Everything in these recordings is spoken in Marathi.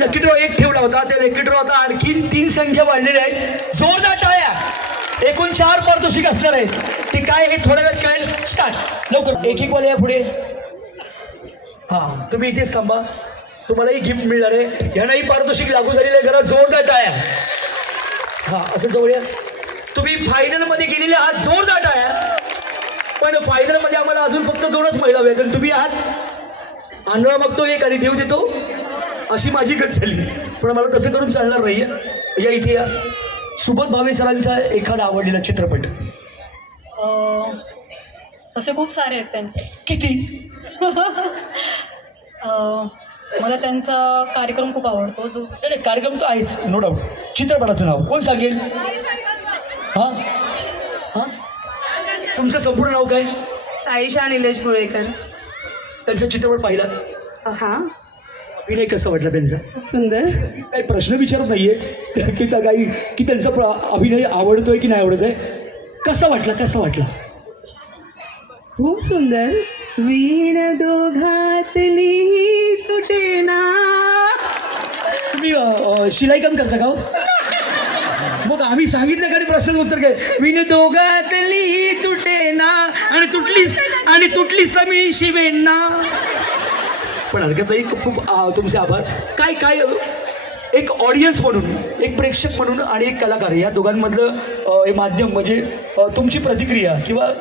लकी ड्रॉ एक ठेवला होता, त्या लकी ड्रॉ आता आणखी 3 संख्या वाढलेल्या आहेत. जोरदार टाळ्या. एकूण 4 पारितोषिक असणार आहेत. ते काय हे थोड्या वेळात कळेल. स्टार्ट लवकर. एक वाले या पुढे. हां, तुम्ही इथेच थांबा, तुम्हालाही गिफ्ट मिळणार आहे. यांनाही पारितोषिक लागू झालेलं आहे. जरा जोरदार टाळ्या. हां, असं जवळ या. तुम्ही फायनलमध्ये गेलेले आहात, जोरदार टाळ्या. पण फायनलमध्ये आम्हाला अजून फक्त 2च महिला हव्या, तर तुम्ही आहात. आंधळा बघतो एक आणि देव देतो, अशी माझी गत झाली. पण मला तसं करून चालणार नाही. या इथे या. सुबोध भावे सरांचा एखादा आवडलेला चित्रपट. तसे खूप सारे आहेत त्यांचे. किती? मला त्यांचा कार्यक्रम खूप आवडतो. जो नाही, कार्यक्रम तर आहेच, नो डाऊट. चित्रपटाचं नाव कोण सांगेल? हां हां, तुमचं संपूर्ण नाव काय? साईशा निलेश गोळेकर. त्यांचा चित्रपट पाहिला? हां, अभिनय कसा वाटला त्यांचा? सुंदर. काही प्रश्न विचारत नाहीये की त्या काही की त्यांचा अभिनय आवडतोय की नाही आवडत आहे. कसा वाटला, कसा वाटला? खूप सुंदर. वीण दोघातली तुटेना. तुम्ही शिलाई काम करता का हो? मग आम्ही सांगितलं का प्रश्न उत्तर काय? विन दोघातली तुटेना आणि तुटलीस मी शिवेना. पण हरकत नाही. खूप खूप तुमचे आभार. काय काय एक ऑडियन्स म्हणून, एक प्रेक्षक म्हणून आणि एक कलाकार, या दोघांमधलं हे माध्यम म्हणजे तुमची प्रतिक्रिया किंवा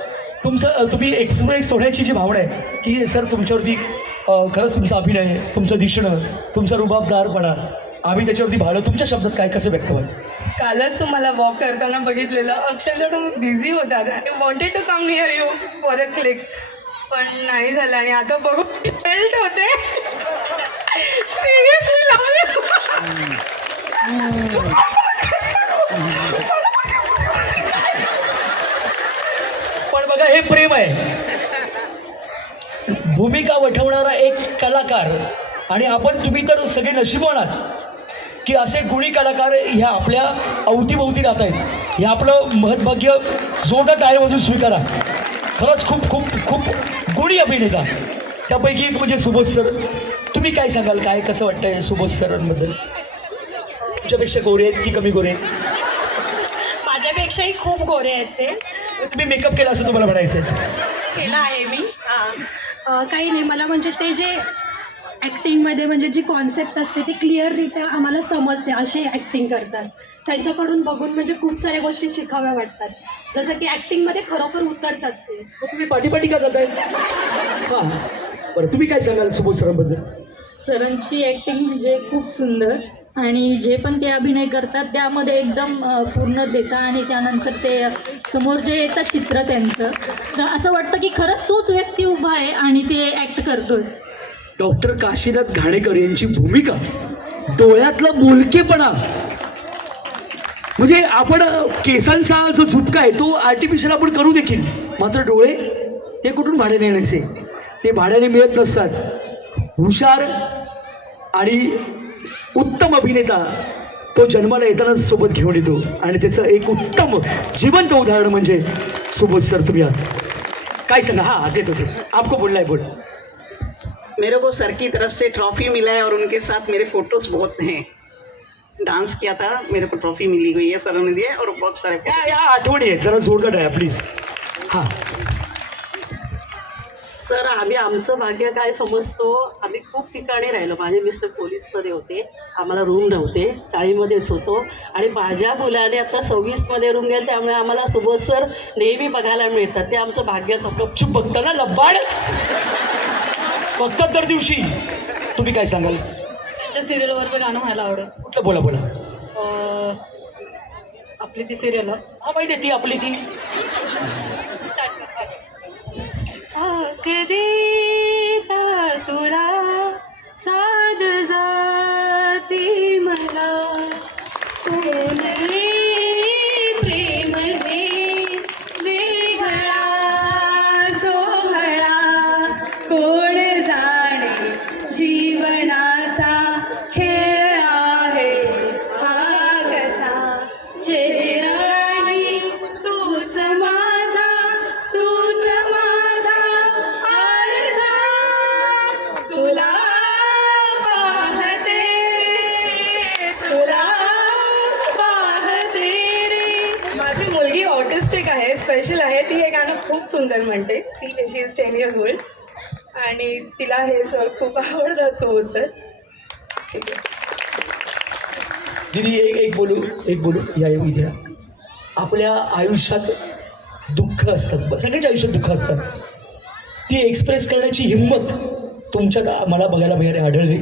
तुम्ही एक्सप्रेस सोडण्याची जी भावना आहे की सर तुमच्यावरती खरंच तुमचा अभिनय, तुमचं दिसणं, तुमचा रुबाबदारपणा, आम्ही त्याच्यावरती भावलं. तुमच्या शब्दात काय कसं व्यक्त व्हाल? कालच तुम्हाला वॉक करताना बघितलेलं. अक्षरशः तुम्ही बिझी होता. I wanted to come near you for a click, पण नाही झालं. आणि आता बघू हेल्ट होते. सिरियसली पण बघा, हे प्रेम आहे. भूमिका वठवणारा एक कलाकार, आणि तुम्ही तर सगळे नशीबवान आहात की असे गुणी कलाकार ह्या आपल्या अवतीभोवती राहत आहेत. हे आपलं महत्भाग्य जोरदार टाळ्यामधून स्वीकारा. खरंच खूप खूप खूप गुणी अभिनेता. त्यापैकी एक म्हणजे सुबोध सर. तुम्ही काय सांगाल, काय कसं वाटतंय सुबोध सरांबद्दल? तुमच्यापेक्षा गोरे आहेत की कमी गोरे आहेत? माझ्यापेक्षाही खूप गोरे आहेत ते. तुम्ही मेकअप केला असं तुम्हाला म्हणायचं? केलं आहे मी. काही नाही, मला म्हणजे ते जे ॲक्टिंगमध्ये म्हणजे जी कॉन्सेप्ट असते ती क्लिअररित्या आम्हाला समजते. अशी ॲक्टिंग करतात, त्यांच्याकडून बघून म्हणजे खूप साऱ्या गोष्टी शिकाव्या वाटतात. जसं की ॲक्टिंगमध्ये खरोखर उतरतात ते. तुम्ही पाठीपाठी का जाताय? हां, बरं. तुम्ही काय सांगाल सुबोध सरांबद्दल? सरांची ॲक्टिंग म्हणजे खूप सुंदर, आणि जे पण ते अभिनय करतात त्यामध्ये एकदम पूर्ण देतात. आणि त्यानंतर ते समोर जे येतं चित्र त्यांचं, तर असं वाटतं की खरंच तोच व्यक्ती उभा आहे आणि ते ॲक्ट करतोय. डॉक्टर काशीनाथ घाणेकर यांची भूमिका, डोळ्यातला बोलकेपणा. म्हणजे आपण केसांचा जो झुपका आहे तो आर्टिफिशियल आपण करू देखील, मात्र डोळे ते कुठून भाड्याने आणायचे? ते भाड्याने मिळत नसतात. हुशार आणि उत्तम अभिनेता तो जन्माला येतानाच सोबत घेऊन येतो, आणि त्याचं एक उत्तम जिवंत उदाहरण म्हणजे सुबोध सर तुम्ही आहात. काय सांगा? हां, देतो ते आपको बोलना है, बोल. मेरे को सर की तरफ से ट्रॉफ़ी मिला है और उनके साथ मेरे फोटोज बहुत हैं. डांस किया था, मेरे को ट्रॉफ़ी मिली हुई है, सरों ने दिया है और बहुत सारे या आठवणी आहेत, जरा जोरदार आहे प्लीज. हां सर, आम्ही आमचं भाग्य काय समजतो, आम्ही खूप ठिकाणी राहिलो. माझे मिस्टर पोलीसमध्ये होते, आम्हाला रूम नव्हते, चाळीमध्येच होतो. आणि माझ्या मुलाने आता 26मध्ये रूम गेले, त्यामुळे आम्हाला सुबोध सर नेहमी बघायला मिळतात. ते आमचं भाग्याचं. गपचूप बघताना लब्बाड बघतात दर दिवशी. तुम्ही काय सांगाल? त्यांच्या सिरियलवरचं गाणं म्हणायला आवडेल. कुठलं? बोला बोला. आपली ती सिरियल हा, माहिती आहे ती आपली ती. देता तुला साध जाती मला कोणी प्रेम हे वेगळा सोहळा कोण जाणे जीवनाचा खेळ आहे हा कसा चेहराही तूच माझा आरसा तुला पाहते स्पेशल आहे. ती हे गाणं खूप सुंदर म्हणते. ती शी इज 10 years old आणि तिला हे सर खूप आवडतं. सो सर ठीक आहे. दीदी एक बोलू या इथे. आपल्या आयुष्यात दुःख असतात, सगळ्यांच्या आयुष्यात दुःख असतात. ती एक्सप्रेस करण्याची हिंमत तुमच्यात मला बघायला मिळाली, आढळली.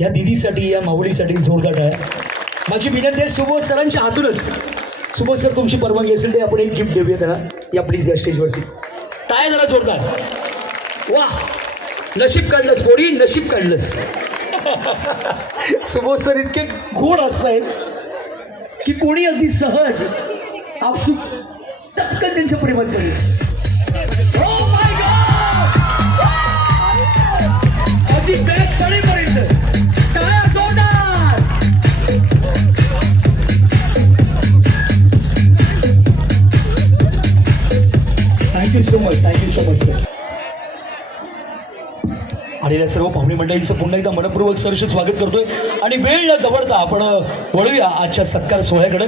या दिदीसाठी, या माऊलीसाठी जोरदार टाळ्या. माझी विनंती आहे सुबोध सरांच्या हातूनच, सुबोध सर तुमची परवानगी असेल ते आपण एक गिफ्ट देऊया त्याला. या प्लीज या स्टेजवरती टाळ्या जरा जोरदार. वा, नशीब काढलंस पोरी, नशीब काढलंस. सुबोध सर इतके गोड असतायत की कोणी अगदी सहज आपसूक टपकन त्यांच्या प्रेमात पडेल. Oh my God! अगदी गळ्यात तळेपर्यंत टाळ्या जोरदार. Thank you so much sir. आलेल्या सर्व पाहुणे मंडळींचं पुन्हा एकदा मनपूर्वक सहर्ष स्वागत करतोय आणि वेळ न दवडता आपण वळूया आजच्या सत्कार सोहळ्याकडे.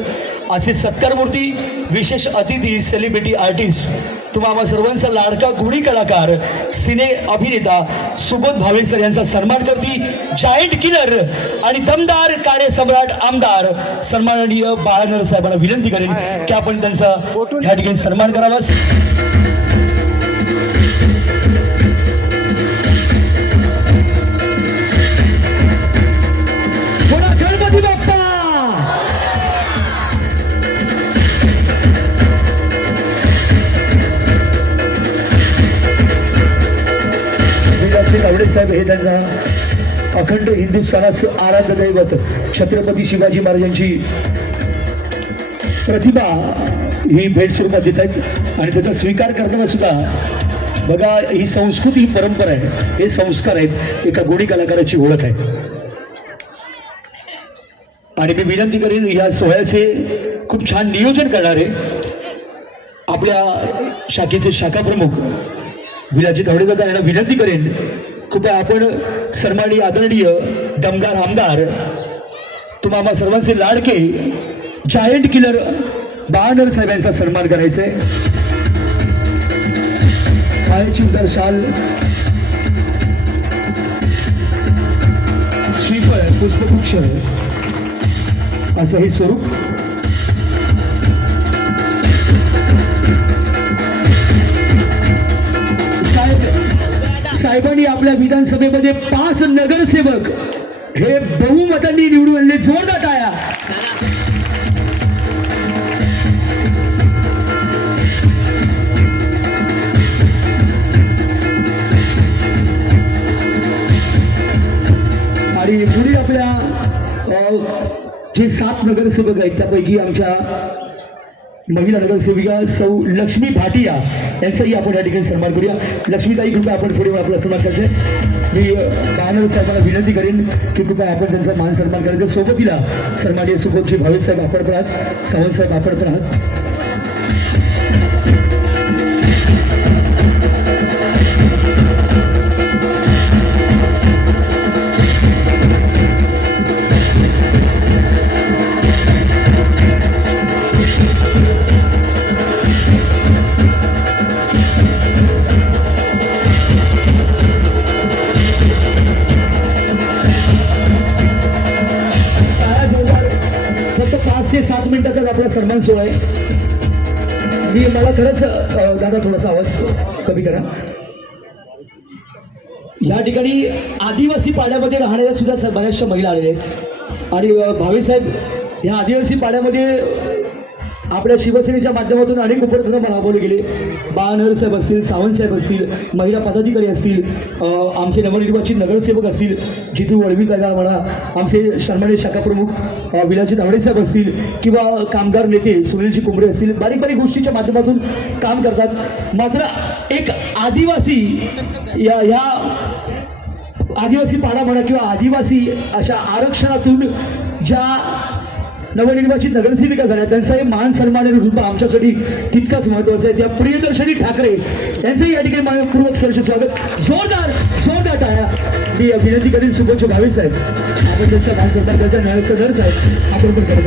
आजचे सत्कारमूर्ती विशेष अतिथी, सेलिब्रिटी आर्टिस्ट, तुम्हा आम्हा सर्वांचा लाडका गुणी कलाकार, सिने अभिनेता सुबोध भावे सर यांचा सन्मान करती जायंट किलर आणि दमदार कार्यसम्राट आमदार सन्माननीय बाळानर साहेबांना विनंती करेन की आपण त्यांचा या ठिकाणी सन्मान करावा. गणपती बाप्पा. तावडे साहेब हे त्यांना अखंड हिंदुस्थानाचं आराध्य दैवत छत्रपती शिवाजी महाराजांची प्रतिभा ही भेट स्वरूपात देत आहेत आणि त्याचा स्वीकार करताना सुद्धा बघा, ही संस्कृती, ही परंपरा आहे, हे संस्कार आहेत, एका गुणी कलाकाराची ओळख आहे. आणि मी विनंती करेन या सोहळ्याचे खूप छान नियोजन करणारे आपल्या शाखेचे शाखा प्रमुख विलाजी तावडे दादा यांना विनंती करेन कृपया आपण सन्माननीय आदरणीय दमदार आमदार, तुम्हा आम्हा सर्वांचे लाडके जायंट किलर बाळानर साहेब यांचा सन्मान करायचा आहे. पायाची उदार शाल, श्रीफळ, पुष्पगुच्छ असं हे स्वरूप. साहेबांनी आपल्या विधानसभेमध्ये 5 नगरसेवक हे बहुमतांनी निवडून आणले. जोरदार टाळ्या. आणि पुढे आपल्या जे 7 नगरसेवक आहेत त्यापैकी आमच्या महिला नगरसेविका सौ लक्ष्मी भाटिया यांचाही आपण या ठिकाणी सन्मान करूया. लक्ष्मीताई, कृपया आपण पुढे आपला सन्मान करायचा. मी बाळानर साहेबांना विनंती करेन की कृपया आपण त्यांचा मान सन्मान करायचा. सोबतीला सन्माननीय सुबोधजी भावे साहेब आपण पण आहात, सावंत साहेब आपण पण आहात. फक्त 5 ते 7 मिनिटाचाच आपला सन्मान सोहळा आहे. मला खरंच दादा थोडासा आवाज कमी करा. या ठिकाणी आदिवासी पाड्यामध्ये राहणाऱ्या सुद्धा बऱ्याचशा महिला आलेल्या आहेत आणि भावेसाहेब ह्या आदिवासी पाड्यामध्ये आपल्या शिवसेनेच्या माध्यमातून अनेक उपक्रम राबवले गेले. बाळानर साहेब असतील, सावंत साहेब असतील, महिला पदाधिकारी असतील, आमचे नवनिर्वाचित नगरसेवक असतील, जितू वळवी दादा म्हणा, आमचे सन्माननीय शाखा प्रमुख विलाजी तावडे साहेब असतील किंवा कामगार नेते सुनीलजी कुंबरे असतील, बारीक बारीक गोष्टीच्या माध्यमातून काम करतात. मात्र एक आदिवासी या आदिवासी पाडा म्हणा किंवा आदिवासी अशा आरक्षणातून ज्या नवनिर्वाचित नगरसेविका झाल्या त्यांचाही मान सन्मान रूप आमच्यासाठी तितकाच महत्त्वाचा आहे. त्या प्रियदर्शनी ठाकरे यांचंही या ठिकाणी मानपूर्वक सहर्ष स्वागत. जोरदार टाळ्या. मी विनंती करेन सुबोध भावे साहेब आपण त्यांचा मान सन्मान करायचा. न्यायालयाचा दर साहेब आपण पण करत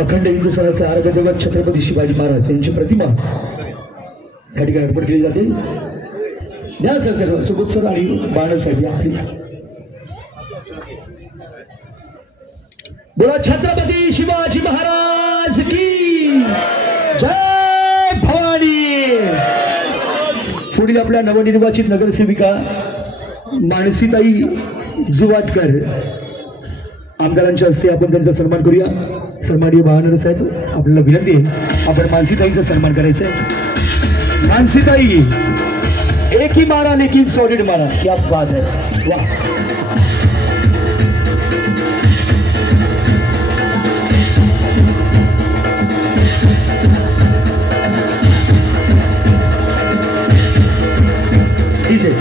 अखंड हिंदुस्थानाचे आराध्य दैवत छत्रपती शिवाजी महाराज यांची प्रतिमा या ठिकाणी अर्पण केली जाते. द्या सर सर सुबोध सर आणि बाणव साहेब या प्लीज. बोला छत्रपती शिवाजी महाराज की जय भवानी. पुढील आपल्या नवनिर्वाचित नगरसेविका मानसीताई जुवाटकर आमदारांच्या हस्ते आपण त्यांचा सन्मान करूया. सन्माननीय महानगर साहेब आपल्याला विनंती आहे आपण मानसीताईंचा सन्मान करायचा आहे. मानसीताई एक ही मारा लेकिन सॉलिड मारा. क्या बात है. वाह. ठीक आहे.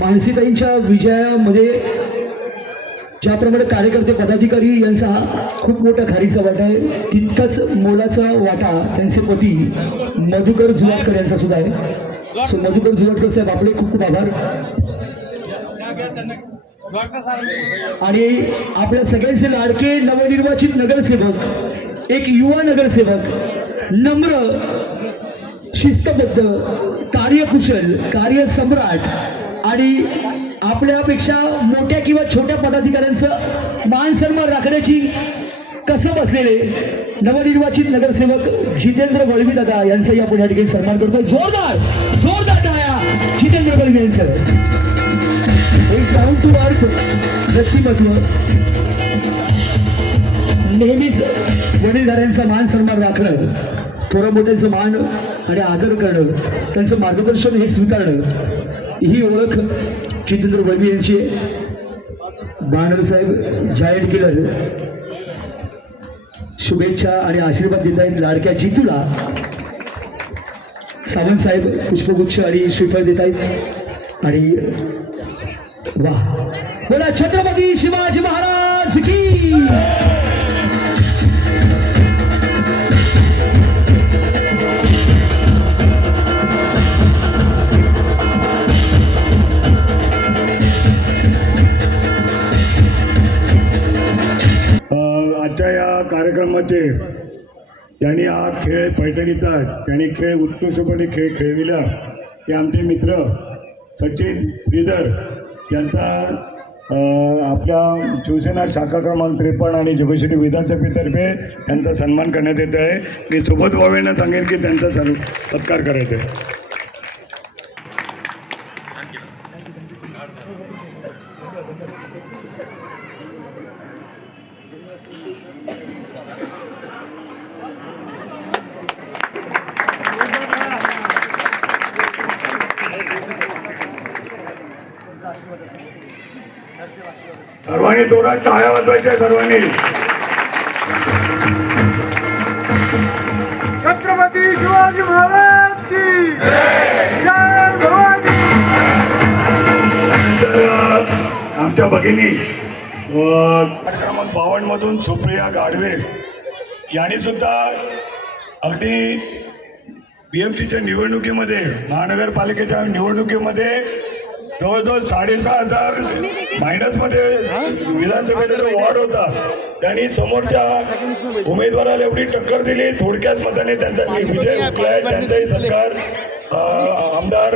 मानसीताईंच्या विजयामध्ये ज्याप्रमाणे कार्यकर्ते पदाधिकारी यांचा खूप मोठा खारीचा वाटा आहे, तितकाच मोलाचा वाटा त्यांचे पती मधुकर जुवाटकर यांचा सुद्धा आहे. सो मधुकर जुवाटकर साहेब आपले खूप खूप आभार. आणि आपल्या सगळ्यांचे लाडके नवनिर्वाचित नगरसेवक, एक युवा नगरसेवक, नम्र, शिस्तबद्ध, कार्यकुशल, कार्यसम्राट आणि आपल्यापेक्षा मोठ्या किंवा छोट्या पदाधिकाऱ्यांचं मान सन्मान राखण्याची कसं बसलेले नवनिर्वाचित नगरसेवक जितेंद्र वळवी दादा यांचाही आपण या ठिकाणी सन्मान करतो. जोरदार जोरदार टाळ्या जितेंद्र वळवी यांचं. एक डाऊन टू अर्थ व्यक्तिमत्व, नेहमीच वडीलधाऱ्यांचा मान सन्मान राखणं, थोडं मोठ्यांचं मान आणि आदर करणं, त्यांचं मार्गदर्शन हे स्वीकारणं, ही ओळख जितेंद्र वळवी यांची. बाणर साहेब जायंट किलर शुभेच्छा आणि आशीर्वाद देत आहेत लाडक्या जितूला. सावंत साहेब पुष्पगुच्छ आणि श्रीफळ देत आहेत. आणि वा बोला छत्रपती शिवाजी महाराज की. आजच्या या कार्यक्रमाचे ज्यांनी हा खेळ पैठणीचा त्यांनी खेळ उत्कृष्टपणे खेळविला ते आमचे मित्र सचिन श्रीधर यांचा आपल्या शिवसेना शाखा क्रमांक 53 आणि जोगेश्वरी विधानसभेतर्फे त्यांचा सन्मान करण्यात येत आहे. मी सोबत भावेंना सांगेन की त्यांचा सत्कार करायचा आहे. सर्वांनी जोरात टाळ्या वाजवायच्या. सर्वांनी छत्रपती शिवाजी महाराज की जय भवानी. आमच्या भगिनी क्रमांक 52 मधून सुप्रिया गाढवे यांनी सुद्धा अगदी BMCच्या निवडणुकीमध्ये, महानगरपालिकेच्या निवडणुकीमध्ये जवळजवळ 6,500 मायनसमध्ये विधानसभेचा वॉर्ड होता. त्यांनी समोरच्या उमेदवाराला एवढी टक्कर दिली, थोडक्यात मताने त्यांचा विजय हुकलाय. त्यांचाही सत्कार आमदार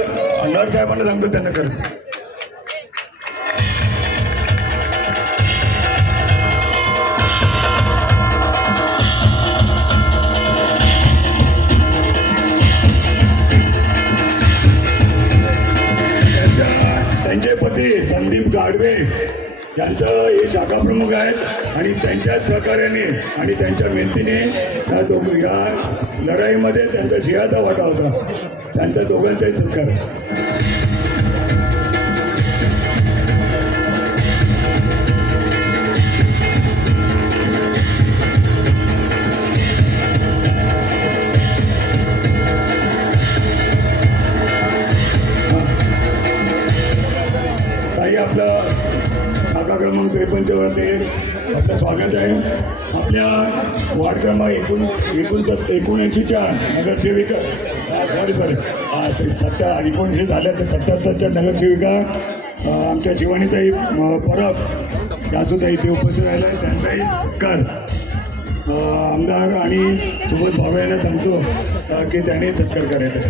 नर साहेबांना सांगतो त्यांना करतो. त्यांचे पती संदीप गाढवे यांचं हे शाखा प्रमुख आहेत आणि त्यांच्याच सहकार्याने आणि त्यांच्या मेहनतीने या लढाईमध्ये त्यांचा सिंहाचा वाटा होता. त्यांचा दोघांचाही सत्कार. आपलं शाखा क्रमांक 53 वरती आपलं स्वागत आहे. आपल्या वार्ड क्रमांक 79च्या नगरसेविका सॉरी 79 झाल्या तर 77च्या नगरसेविका आमच्या शिवानीताई परब यासुद्धा इथे उपस्थित राहिल्या. त्यांचाही सत्कार. आमदार आणि सोबत भावयांना सांगतो की त्याने सत्कार करायचा.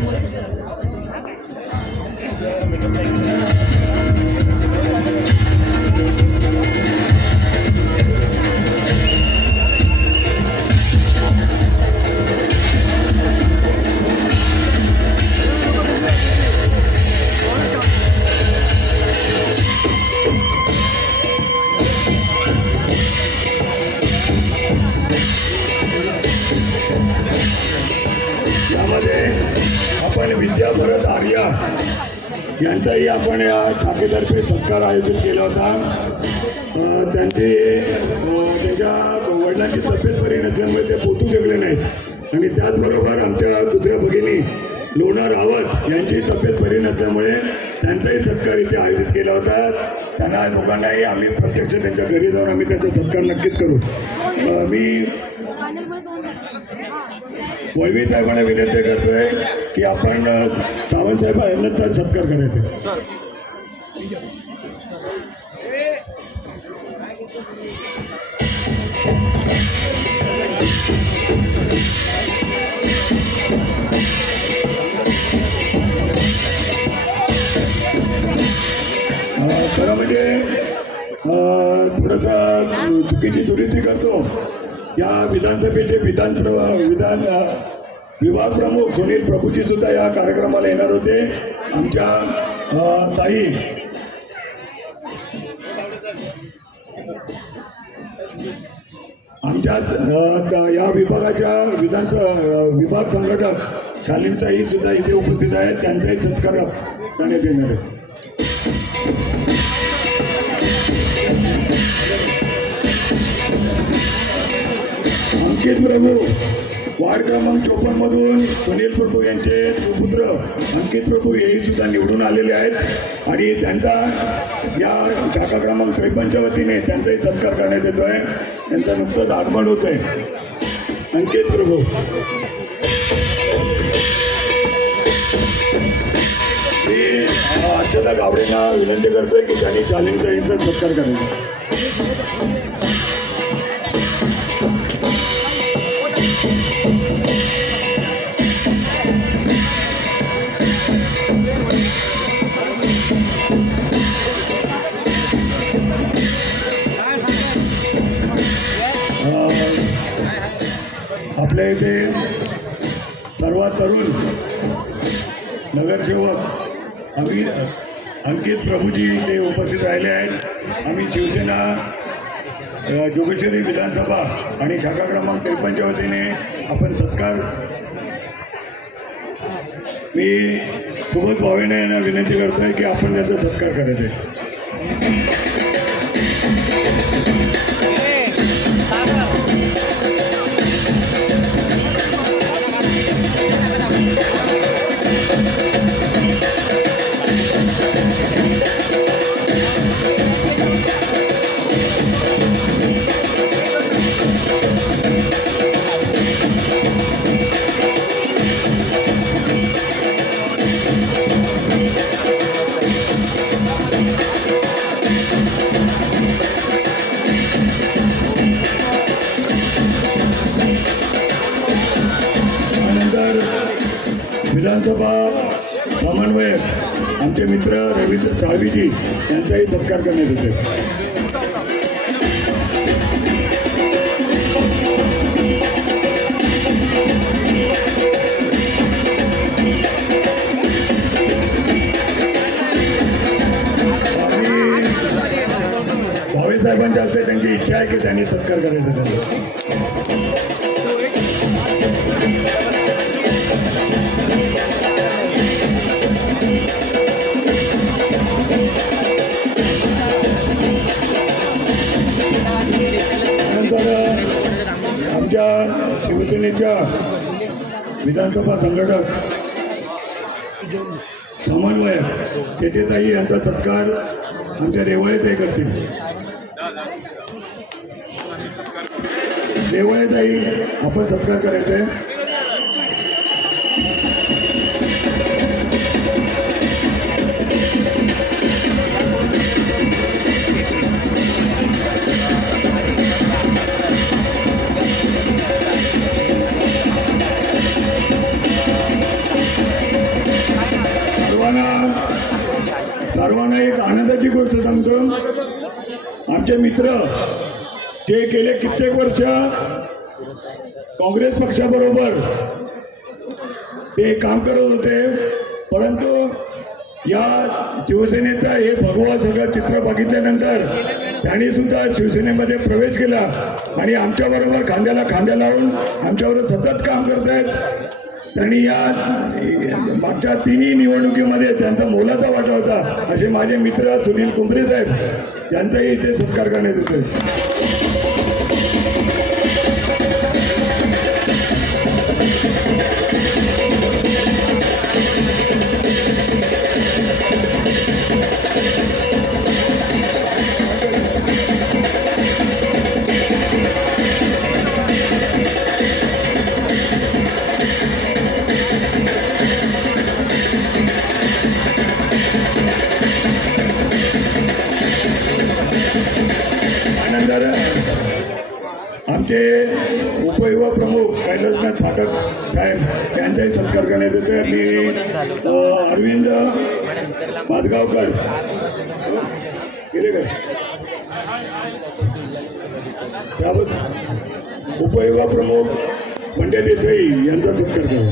यामध्ये आपण विद्या भरत आर्या यांचाही आपण या शाखेतर्फे सत्कार आयोजित केला होता. त्यांच्या वडिलांची तब्येत बरी नसल्यामुळे ते पोचू शकले नाहीत आणि त्याचबरोबर आमच्या दुसऱ्या भगिनी लोणा रावत यांची तब्येत बरी नसल्यामुळे त्यांचाही सत्कार इथे आयोजित केला होता. त्यांना दोघांनाही आम्ही प्रत्यक्ष त्यांच्या घरी जाऊन आम्ही त्याचा सत्कार नक्कीच करू. मी वळवी साहेबांना विनंती करतोय की आपण सावंत साहेब यांचा सत्कार करायचा. खरं म्हणजे थोडंसं चुकीची दुरुस्ती करतो. या विधानसभेचे विधान विभाग प्रमुख सुनील प्रभूजी सुद्धा या कार्यक्रमाला येणार होते. आमच्या ताई या विभागाच्या विभाग संघटक शालिनीताई सुद्धा इथे उपस्थित आहेत. त्यांचाही सत्कार करण्यात येणार आहे. अंकित प्रभू वार्ड क्रमांक 54 मधून सुनील प्रभू यांचे सुपुत्र अंकित प्रभू हेही सुद्धा निवडून आलेले आहेत आणि त्यांचा या शाखा क्रमांक 53च्या वतीने त्यांचाही सत्कार करण्यात येतोय. त्यांचं नुकतंच आगमन होत आहे. अंकित प्रभू मी अर्चना गावडेंना विनंती करतोय की त्यांनी शालिनीताईंचा सत्कार करायचा. आपल्या इथे सर्वात तरुण नगरसेवक अंकित प्रभूजी इथे उपस्थित राहिले आहेत. आम्ही शिवसेना जोगेश्वरी विधानसभा आणि शाखा क्रमांक 53च्या वतीने आपण सत्कार मी सुबोध भावेना यांना विनंती करतोय की आपण त्यांचा सत्कार करायचा आहे. विधानसभा समन्वयक आमचे मित्र रवींद्र साळवीजी यांचाही सत्कार करण्यात येतो. भावे साहेबांच्या हस्ते त्यांची इच्छा आहे की त्यांनी सत्कार करायचा त्यांना. आमच्या शिवसेनेच्या विधानसभा संघटक समन्वयक शेटेताई यांचा सत्कार आमच्या रेवळेताई करतील. रेवळेताई आपण सत्कार करायचा आहे. सर्वांना एक आनंदाची गोष्ट सांगतो. आमचे मित्र जे गेले कित्येक वर्ष काँग्रेस पक्षाबरोबर ते काम करत होते, परंतु या शिवसेनेचा हे भगवा सगळं चित्र बघितल्यानंतर त्यांनी सुद्धा शिवसेनेमध्ये प्रवेश केला आणि आमच्याबरोबर खांद्याला खांद्या लावून आमच्याबरोबर सतत काम करत आहेत. त्यांनी या मागच्या तिन्ही निवडणुकीमध्ये त्यांचा मोलाचा वाटा होता. असे माझे मित्र सुनील कुंभरे साहेब यांचाही इथे सत्कार करण्यात येतोय. त्यानंतर आमचे उपयुवा प्रमुख कैलासनाथ फाटक साहेब यांचाही सत्कार करण्यात येतोय. मी अरविंद माझगावकर गेले का त्याबद्दल उपयुवा प्रमुख पंड्या देसाई यांचा सत्कार करा.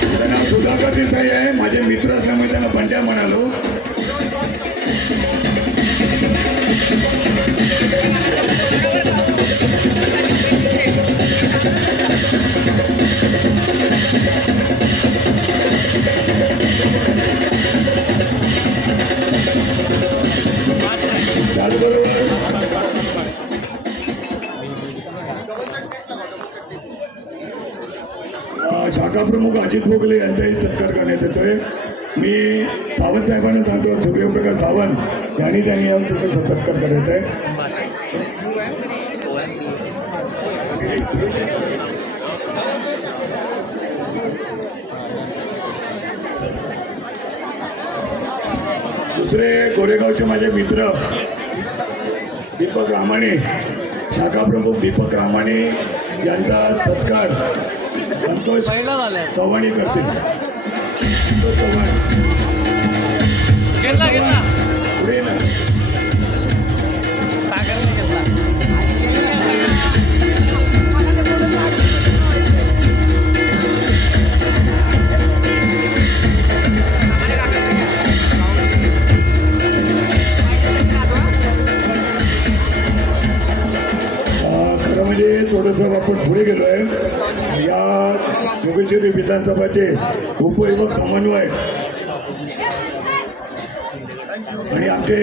त्यांचं नाव सुधाकर देसाई आहे. माझे मित्र असल्यामुळे त्यांना पंड्या म्हणालो. त्याचबरोबर शाखा प्रमुख अजित भोगले यांचाही सत्कार करण्यात येतोय. मी सावंत साहेबांना सांगतो, सूर्यप्रकाश सावंत त्यांनी याचा सत्कार करण्यात आहे. दुसरे गोरेगावचे माझे मित्र दीपक रामाणे, शाखा प्रमुख दीपक रामाणे यांचा सत्कार संतोष चव्हाण करतील. संतोष चव्हाण पुढे ना. खरं म्हणजे थोडंसं आपण पुढे गेलो आहे. या योगेश्वरी विधानसभाचे उपविभाग समन्वय आणि आमचे